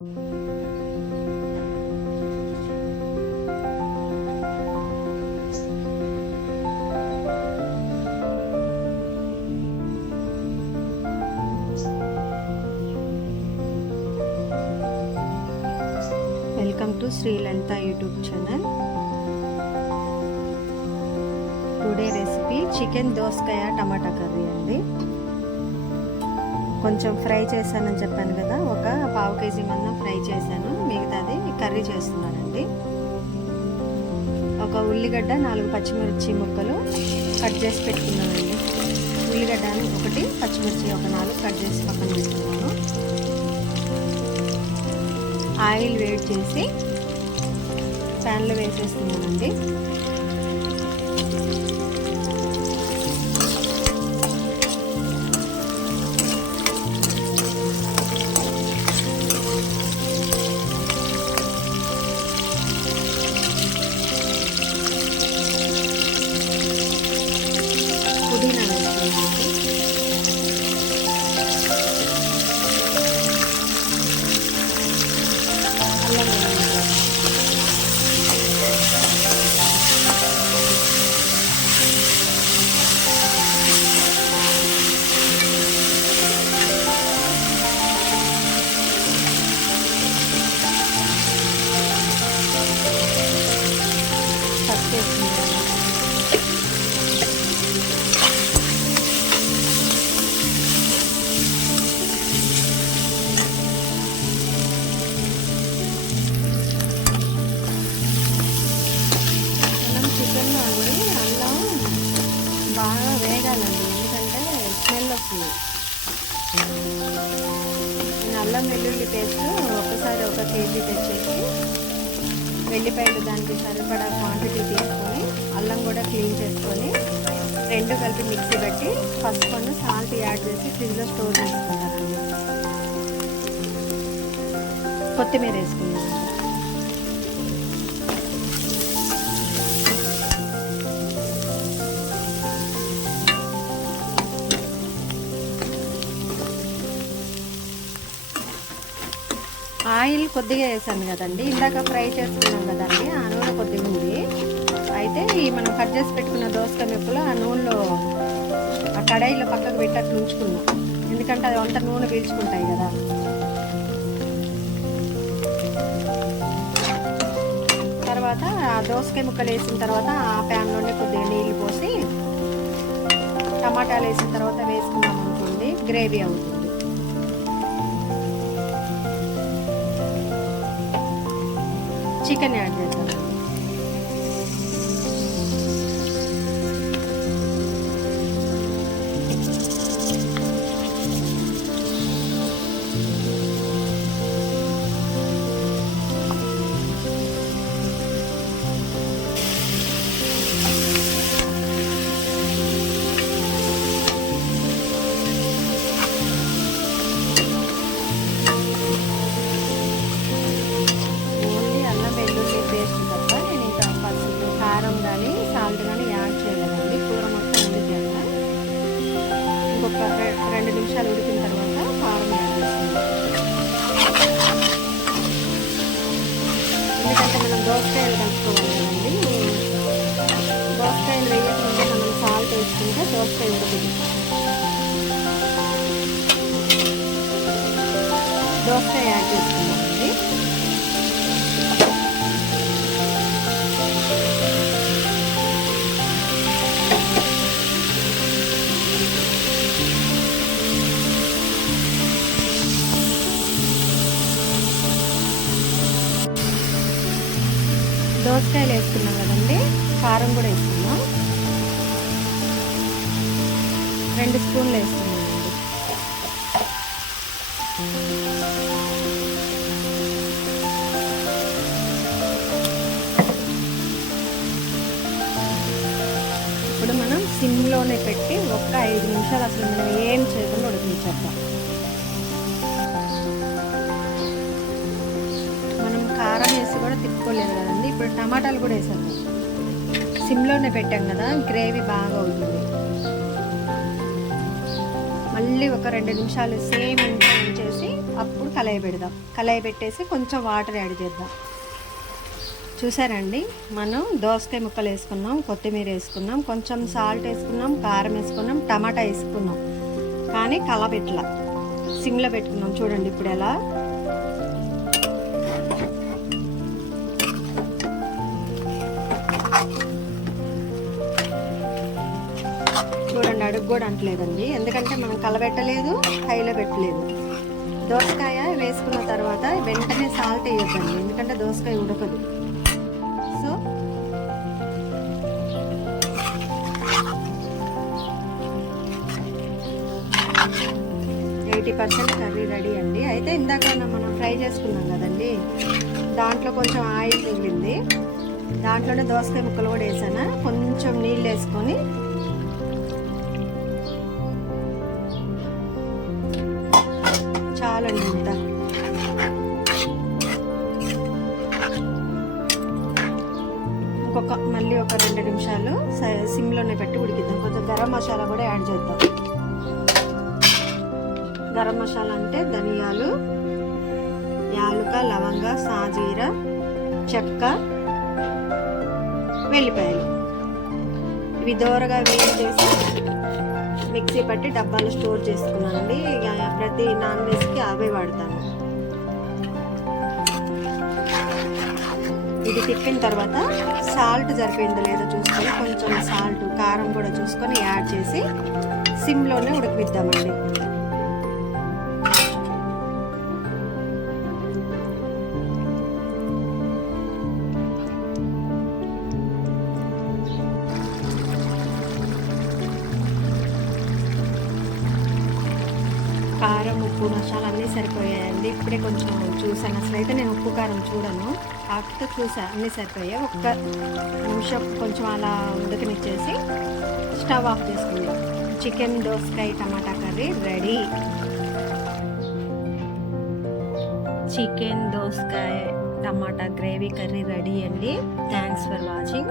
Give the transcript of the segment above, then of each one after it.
Welcome to Shri Lalitha YouTube channel. Today recipe chicken దోసకాయ tomato curry అండి. కొంచెం ఫ్రై చేశానని చెప్పాను కదా, ఒక పావు కేజీ మందం ఫ్రై చేశాను, మిగతాది కర్రీ చేస్తున్నానండి. ఒక ఉల్లిగడ్డ, 4 పచ్చిమిర్చి ముక్కలు కట్ చేసి పెట్టుకున్నానండి. ఉల్లిగడ్డ ఒకటి, పచ్చిమిర్చి ఒక 4 కట్ చేసి పక్కన పెట్టుకున్నాను. ఆయిల్ వేడి చేసి ప్యాన్లో వేసేస్తున్నానండి. పుదీనా వేస్తున్నానండి. బాగా వేగాలండి, ఎందుకంటే స్మెల్ వస్తుంది. నేను అల్లం వెల్లుల్లి పేస్ట్ ఒకసారి 1 కేజీ తెచ్చేసి వెల్లిపాయలు దానికి సరిపడా క్వాంటిటీ తీసుకొని అల్లం కూడా క్లీన్ చేసుకొని 2 కలిపి మిక్సీ పెట్టి పసుపు సాల్ట్ యాడ్ చేసి ఫ్రిడ్జ్లో స్టోర్ చేసుకుంటానండి. కొత్తిమీర వేసుకున్నాను. ఆయిల్ కొద్దిగా వేసాను కదండి, ఇందాక ఫ్రై చేసుకున్నాం కదండి, ఆ నూనె కొద్దిగా ఉంది. అయితే ఈ మనం కట్ చేసి పెట్టుకున్న దోసకాయ ముక్కలు ఆ నూనెలో ఆ కడాయిలో పక్కకు పెట్టట్టు ఉంచుకున్నాం, ఎందుకంటే అది అంత నూనె పీల్చుకుంటాయి కదా. తర్వాత ఆ దోసకాయ ముక్కలు వేసిన తర్వాత ఆ ప్యాన్లోనే కొద్దిగా నీళ్ళు పోసి టమాటాలు వేసిన తర్వాత వేసుకున్నాం అనుకోండి, గ్రేవీ అవుతుంది. చికెన్ యాడ్ చేద్దాం. కానీ సాల్ట్ కానీ యాడ్ చేయలేదండి, కూర మొత్తం ఉడికాక ఇంకొక 2 నిమిషాలు ఉడికిన తర్వాత కారం యాడ్ చేస్తుంది. ఎందుకంటే మనం దోసకాయలు కలుపుకోవాలి కదండి, దోసకాయలు వేయకముందే మనం సాల్ట్ వేసుకుంటే దోసకాయ ఉడుకుతుంది. దోసకాయ యాడ్ చేసుకున్నామండి. దోసకాయలు వేసుకున్నాం కదండి, కారం కూడా వేసుకున్నాం. 2 స్పూన్లు వేసుకున్నామండి. ఇప్పుడు మనం సిమ్లోనే పెట్టి ఒక 5 నిమిషాలు అసలు మనం ఏం చేయకుండా ఉడికించేద్దాం. కారం వేసి కూడా తిప్పుకోలేదు కదండి, ఇప్పుడు టమాటాలు కూడా వేసాము. సిమ్లోనే పెట్టాం కదా, గ్రేవీ బాగా అవుతుంది. మళ్ళీ ఒక 2 నిమిషాలు సేమ్ ఇంట్లో ఉంచేసి అప్పుడు కళాయి పెడదాం. కళాయి పెట్టేసి కొంచెం వాటర్ యాడ్ చేద్దాం. చూసారండి, మనం దోసకాయ ముక్కలు వేసుకున్నాం, కొత్తిమీర వేసుకున్నాం, కొంచెం సాల్ట్ వేసుకున్నాం, కారం వేసుకున్నాం, టమాటా వేసుకున్నాం, కానీ కలపెట్ల సిమ్లో పెట్టుకున్నాం. చూడండి ఇప్పుడు ఎలా చూడండి, అడుగు కూడా అంటలేదండి, ఎందుకంటే మనం కలబెట్టలేదు, హైలో పెట్టలేదు. దోసకాయ వేసుకున్న తర్వాత వెంటనే సాల్ట్ వేయొద్దండి, ఎందుకంటే దోసకాయ ఉడకదు. సో 80% కర్రీ రెడీ అండి. అయితే ఇందాక మనం ఫ్రై చేసుకున్నాం కదండి, దాంట్లో కొంచెం ఆయిల్ మిగిలింది, దాంట్లోనే దోసకాయ ముక్కలు కూడా వేసాను. కొంచెం నీళ్ళు వేసుకొని చాలండి ఇంత. మళ్ళీ ఒక 2 నిమిషాలు సిమ్లోనే పెట్టి ఉడికిద్దాం. కొంచెం గరం మసాలా కూడా యాడ్ చేద్దాం. గరం మసాలా అంటే ధనియాలు, యాలుక, లవంగ, సాజీర, చెక్క, వెల్లిపాయలు ఇవి దోరగా వేడి చేసి మిక్సీ పట్టి డబ్బాలో స్టోర్ చేసుకున్నానండి. ప్రతి నాన్ వెజ్కి అవే వాడతాను. ఇది తిప్పిన తర్వాత సాల్ట్ సరిపోయిందో లేదో చూసుకొని కొంచెం సాల్ట్, కారం కూడా చూసుకొని యాడ్ చేసి సిమ్లోనే ఉడికిద్దామండి. కారం, ఉప్పు, మసాలా అన్నీ సరిపోయాయండి. ఇప్పుడే కొంచెం చూసాను, అసలు అయితే నేను ఉప్పు కారం చూడను, కాకపోతే చూసా అన్నీ సరిపోయాయి. ఒక్క నిమిషం కొంచెం అలా ఉడకనిచ్చేసి స్టవ్ ఆఫ్ చేసుకుందాం. చికెన్ దోసకాయ టమాటా కర్రీ రెడీ. చికెన్ దోసకాయ టమాటా గ్రేవీ కర్రీ రెడీ అండి. Thanks for watching.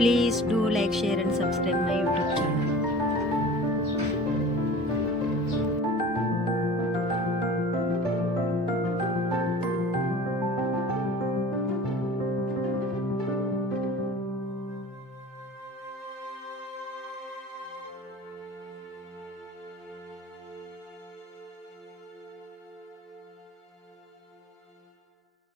Please do like, share and subscribe my YouTube.